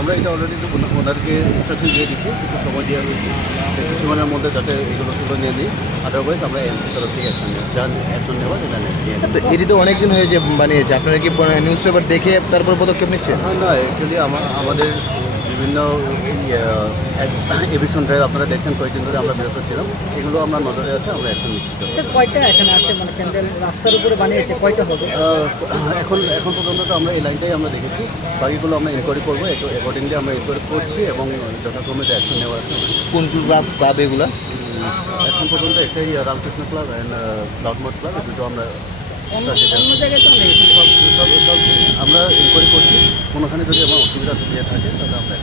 আমরা এটা অলরেডি ওনাদেরকে ইনস্ট্রাকশন দিয়ে দিচ্ছি, কিছু সময় দেওয়া হয়েছে কিছুক্ষণের মধ্যে যাতে এগুলো তুলে নিয়ে দিই, আদারওয়াইজ আমরা এমসি তরফ থেকে অ্যাকশন নেওয়া যেটা নেই। এটি তো অনেক দিন হয়ে যে বানিয়েছে, আপনারা কি নিউজ পেপার দেখে তারপর পদক্ষেপ নিচ্ছেন? হ্যাঁ, না অ্যাকচুয়ালি আমাদের বিভিন্ন এভিকশন ড্রাইভ আপনারা দেখছেন কয়েকদিন ধরে আমরা ব্যস্ত ছিলাম, এগুলো আমরা নজরে আছে, আমরা অ্যাকশন নিচ্ছি। কয়টা এখানে আছে মানে প্যান্ডেল রাস্তার উপরে বানিয়েছে, কয়টা হবে? এখন পর্যন্ত তো আমরা এই লাইনটাই আমরা দেখেছি, বাকিগুলো আমরা ইনকোয়ারি করবো, অ্যাকর্ডিংলি আমরা ইনকোয়ারি করছি এবং যথাক্রমে যে অ্যাকশন নেওয়া আছে। কোন ক্লাব এগুলা? এখন পর্যন্ত একটাই রামকৃষ্ণ ক্লাব অ্যান্ড ক্লাউডমোড ক্লাব, দুটো আমরা অন্য জায়গায় তো নেই। সব আমরা ইনকোয়ারি করছি, কোনোখানে যদি আমার অসুবিধা থাকে তাহলে আমরা